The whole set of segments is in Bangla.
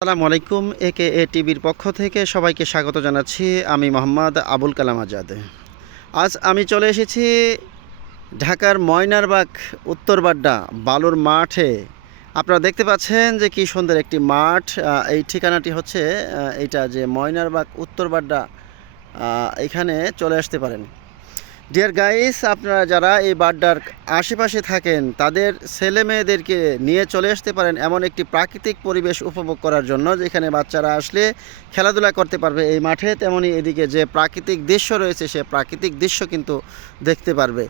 আসসালামু আলাইকুম একে এ টিভির পক্ষ থেকে সবাইকে স্বাগত জানাচ্ছি আমি মোহাম্মদ আবুল কালাম আজাদ। আজ আমি চলে এসেছি ঢাকার ময়নারবাগ উত্তরবাড্ডা বালুর মাঠে। আপনারা দেখতে পাচ্ছেন যে কি সুন্দর একটি মাঠ এই ঠিকানাটি হচ্ছে এইটা যে ময়নারবাগ উত্তরবাড্ডা এখানে চলে আসতে পারেন। ডিয়ার গাইস আপনারা যারা এই বাড্ডার আশেপাশে থাকেন, তাদের ছেলে মেয়েদেরকে নিয়ে চলে আসতে পারেন এমন একটি প্রাকৃতিক পরিবেশ উপভোগ করার জন্য, যেখানে বাচ্চারা আসলে খেলাধুলা করতে পারবে এই মাঠে। তেমনি এদিকে যে প্রাকৃতিক দৃশ্য রয়েছে, সে প্রাকৃতিক দৃশ্য কিন্তু দেখতে পারবে।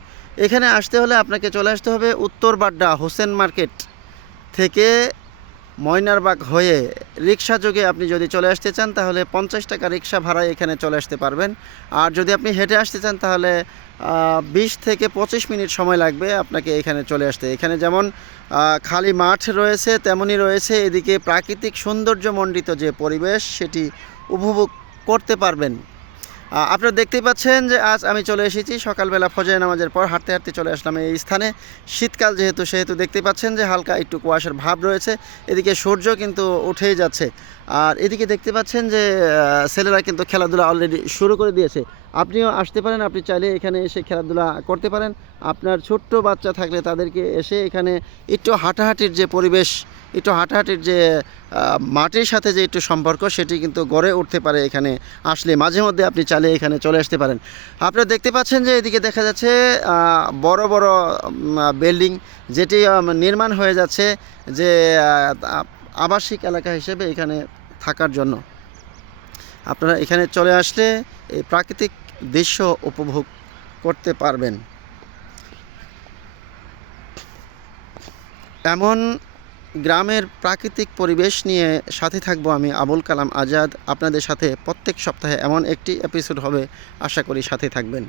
এখানে আসতে হলে আপনাকে চলে আসতে হবে উত্তর বাড্ডা হোসেন মার্কেট থেকে ময়নারবাগ হয়ে রিক্সা যোগে আপনি যদি চলে আসতে চান, তাহলে পঞ্চাশ টাকা রিক্সা ভাড়ায় এখানে চলে আসতে পারবেন। আর যদি আপনি হেঁটে আসতে চান, তাহলে বিশ থেকে পঁচিশ মিনিট সময় লাগবে আপনাকে এখানে চলে আসতে। এখানে যেমন খালি মাঠ রয়েছে তেমনই রয়েছে এদিকে প্রাকৃতিক সৌন্দর্যমণ্ডিত যে পরিবেশ, সেটি উপভোগ করতে পারবেন। আপনারা দেখতেই পাচ্ছেন যে আজ আমি চলে এসেছি। সকালবেলা ফজর নামাজের পর হাঁটতে হাঁটতে চলে আসলাম এই স্থানে। শীতকাল যেহেতু, সেহেতু দেখতে পাচ্ছেন যে হালকা একটু কুয়াশার ভাব রয়েছে। এদিকে সূর্য কিন্তু উঠেই যাচ্ছে। আর এদিকে দেখতে পাচ্ছেন যে ছেলেরা কিন্তু খেলাধুলা অলরেডি শুরু করে দিয়েছে। আপনিও আসতে পারেন, আপনি চাইলে এখানে এসে খেলাধুলা করতে পারেন। আপনার ছোট্ট বাচ্চা থাকলে তাদেরকে এসে এখানে একটু হাঁটাহাঁটির যে পরিবেশ, একটু হাঁটাহাঁটির যে মাটির সাথে যে একটু সম্পর্ক, সেটি কিন্তু গড়ে উঠতে পারে এখানে। আসলে মাঝে মধ্যে আপনি চাইলে এখানে চলে আসতে পারেন। আপনারা দেখতে পাচ্ছেন যে এদিকে দেখা যাচ্ছে বড় বড় বিল্ডিং যেটি নির্মাণ হয়ে যাচ্ছে যে আবাসিক এলাকা হিসেবে এখানে থাকার জন্য। আপনারা এখানে চলে আসলে এই প্রাকৃতিক দৃশ্য উপভোগ করতে পারবেন। এমন গ্রামের প্রাকৃতিক পরিবেশ নিয়ে সাথে থাকব আমি আবুল কালাম আজাদ। আপনাদের সাথে প্রত্যেক সপ্তাহে এমন একটি এপিসোড হবে, আশা করি সাথে থাকবেন।